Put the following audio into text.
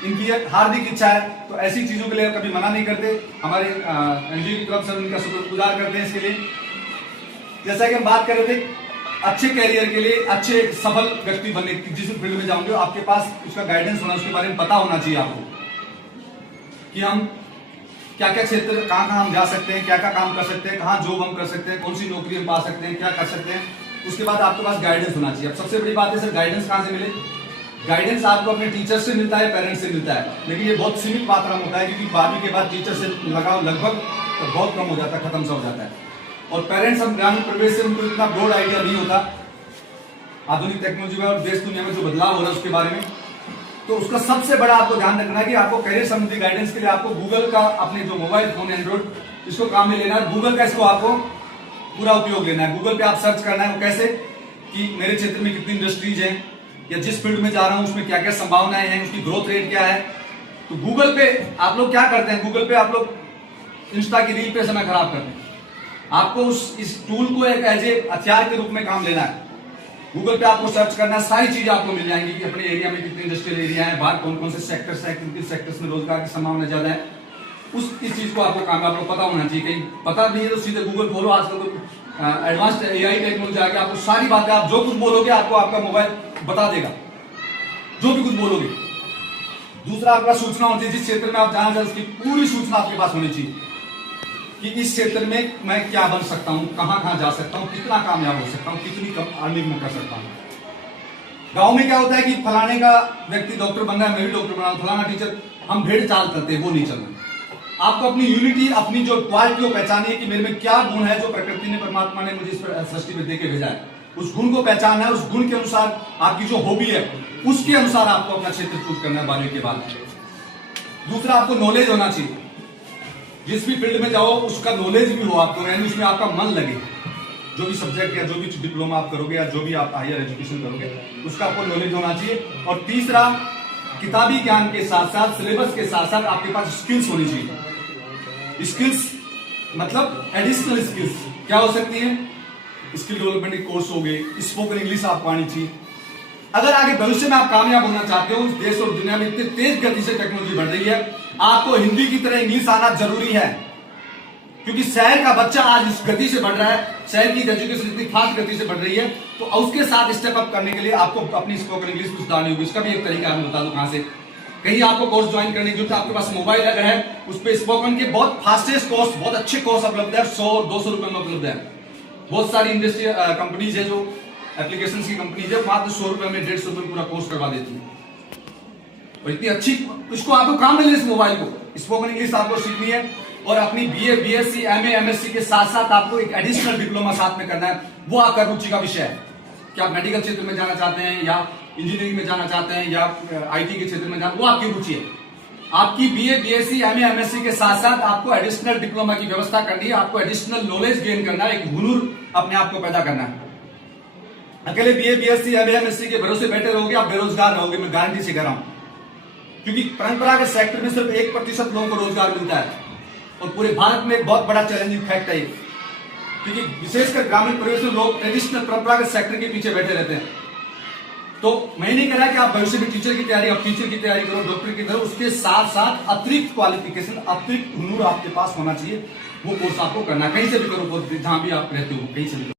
इनकी हार्दिक इच्छा है, तो ऐसी चीजों के लिए कभी मना नहीं करते। हमारे एनजीओ की तरफ से उनका शुक्रगुजार करते हैं इसके लिए। जैसा कि हम बात कर रहे थे, अच्छे कैरियर के लिए, अच्छे सफल व्यक्ति बनने की जिस फील्ड में जाओगे आपके पास उसका गाइडेंस होना, उसके बारे में पता होना चाहिए आपको कि हम क्या क्या क्षेत्र, कहाँ कहाँ हम जा सकते हैं, क्या क्या काम कर सकते हैं, कहाँ जॉब हम कर सकते हैं, कौन सी नौकरी हम पा सकते हैं, क्या कर सकते हैं। उसके बाद आपके पास गाइडेंस होना चाहिए। अब सबसे बड़ी बात है सर, गाइडेंस कहाँ से मिले? गाइडेंस आपको अपने टीचर से मिलता है, पेरेंट्स से मिलता है, लेकिन ये बहुत सीमित मात्रा में होता है क्योंकि 12वीं के बाद टीचर से लगाव लगभग तो बहुत कम हो जाता है, खत्म सा हो जाता है। और पेरेंट्स हम ग्रामीण परिवेश से उनको इतना ब्रॉड आइडिया नहीं होता आधुनिक टेक्नोलॉजी में और देश दुनिया में जो बदलाव हो रहा है उसके बारे में। तो उसका सबसे बड़ा आपको ध्यान रखना है कि आपको करियर संबंधी गाइडेंस के लिए आपको गूगल का, अपने जो मोबाइल फोन एंड्रॉइड इसको काम में लेना है। गूगल का इसको आपको पूरा उपयोग लेना है। गूगल पे आप सर्च करना है, वो कैसे कि मेरे क्षेत्र में कितनी इंडस्ट्रीज हैं या जिस फील्ड में जा रहा हूं उसमें क्या क्या संभावनाएं हैं, उसकी ग्रोथ रेट क्या है। तो गूगल पे आप लोग क्या करते हैं, गूगल पे आप लोग इंस्टा की रील पे समय खराब करते हैं। आपको इस टूल को एक एज ए हथियार के रूप में काम लेना है। गूगल पे आपको सर्च करना, सारी चीजें आपको मिल जाएंगी कि अपने एरिया में कितने इंडस्ट्रियल एरिया है, बाहर कौन कौन से सेक्टर्स है, किन किन सेक्टर्स में रोजगार की संभावना ज्यादा है। इस चीज को आपको काम आपको पता होना चाहिए। कहीं पता नहीं है तो सीधे गूगल खोलो, आजकल तो एडवांस्ड एआई टेक्नोलॉजी आके आपको सारी बातें, आप जो कुछ बोलोगे आपको आपका मोबाइल बता देगा, जो भी कुछ बोलोगे। दूसरा आपका सूचना होती है, जिस क्षेत्र में आप जाना चाहते उसकी पूरी सूचना आपके पास होनी चाहिए कि इस क्षेत्र में मैं क्या बन सकता हूं, कहां कहां जा सकता हूं, कितना कामयाब हो सकता हूं, कितनी अर्निंग में कर सकता हूं। गांव में क्या होता है कि फलाने का व्यक्ति डॉक्टर बन रहा है, मैं भी डॉक्टर बना हूं, फलाना टीचर, हम भेड़ चाल करते हैं, वो नहीं चलना। आपको अपनी यूनिटी, अपनी जो क्वालिटी को पहचानी है कि मेरे में क्या गुण है जो प्रकृति ने, परमात्मा ने मुझे इस सृष्टि में देके भेजा है, उस गुण को पहचानना है। उस गुण के अनुसार आपकी जो हॉबी है उसके अनुसार आपको अपना क्षेत्र चूज करना है 12वीं के बाद। दूसरा आपको नॉलेज होना चाहिए, जिस भी फील्ड में जाओ उसका नॉलेज भी हो आपको, यानी उसमें आपका मन लगे। जो भी सब्जेक्ट या जो भी डिप्लोमा आप करोगे या जो भी आप हायर एजुकेशन करोगे उसका आपको नॉलेज होना चाहिए। और तीसरा, किताबी ज्ञान के साथ साथ, सिलेबस के साथ साथ आपके पास स्किल्स होनी चाहिए। स्किल्स मतलब एडिशनल स्किल्स क्या हो सकती है? स्किल डेवलपमेंट के कोर्स हो गए, स्पोकन इंग्लिश आपको आनी चाहिए। अगर आगे भविष्य में आप कामयाब होना चाहते हो, देश और दुनिया में इतनी तेज गति से टेक्नोलॉजी बढ़ रही है, आपको हिंदी की तरह इंग्लिश आना जरूरी है। क्योंकि शहर का बच्चा आज इस गति से बढ़ रहा है, शहर की एजुकेशन इतनी फास्ट गति से बढ़ रही है, तो उसके साथ स्टेप अप करने के लिए आपको अपनी स्पोकन इंग्लिश कुछ डालनी होगी। इसका भी एक तरीका मैं बता दूं कहां से। कहीं आपको कोर्स ज्वाइन करने की जरूरत है, आपके पास मोबाइल अगर है उस पर स्पोकन के बहुत फास्टेस्ट कोर्स, बहुत अच्छे कोर्स उपलब्ध है, 100-200 रुपए में उपलब्ध है। बहुत सारी इंडस्ट्री कंपनीज है, जो एप्लीकेशन की कंपनीज है, मात्र 100 रुपए में 150 रुपए पूरा कोर्स करवा देती है। और इतनी अच्छी, इसको आपको काम मिले इस मोबाइल को। स्पोकन इंग्लिश आपको सीखनी है और अपनी बीए, बीएससी, एमए, एमएससी के साथ साथ आपको एक एडिशनल डिप्लोमा साथ में करना है। वो आपका रुचि का विषय है कि आप मेडिकल क्षेत्र में जाना चाहते हैं या इंजीनियरिंग में जाना चाहते हैं या आईटी के क्षेत्र में जाना, वो आपकी रुचि है। आपकी बीए, बीएससी, एमए, एमएससी के साथ साथ आपको एडिशनल डिप्लोमा की व्यवस्था करनी है, आपको एडिशनल नॉलेज गेन करना है, एक हुनर अपने आप को पैदा करना है। अकेले बीए, बीएससी, एमए, एमएससी के भरोसे बैठे रहोगे, आप बेरोजगार रहोगे, मैं गारंटी से कह रहा हूं। क्योंकि परंपरागत सेक्टर में सिर्फ 1% लोगों को रोजगार मिलता है और पूरे भारत में एक बहुत बड़ा चैलेंजिंग फैक्ट है, क्योंकि विशेषकर ग्रामीण परिवेश में लोग ट्रेडिशनल परंपरागत सेक्टर के पीछे बैठे रहते हैं। तो मैं नहीं कह रहा कि आप भविष्य में टीचर की तैयारी, आप टीचर की तैयारी करो, डॉक्टर की करो, उसके साथ साथ अतिरिक्त क्वालिफिकेशन, अतिरिक्त हुनर आपके पास होना चाहिए। वो कोर्स आपको करना, कहीं से भी करो, जहां भी आप रहते हो, कहीं से भी करो।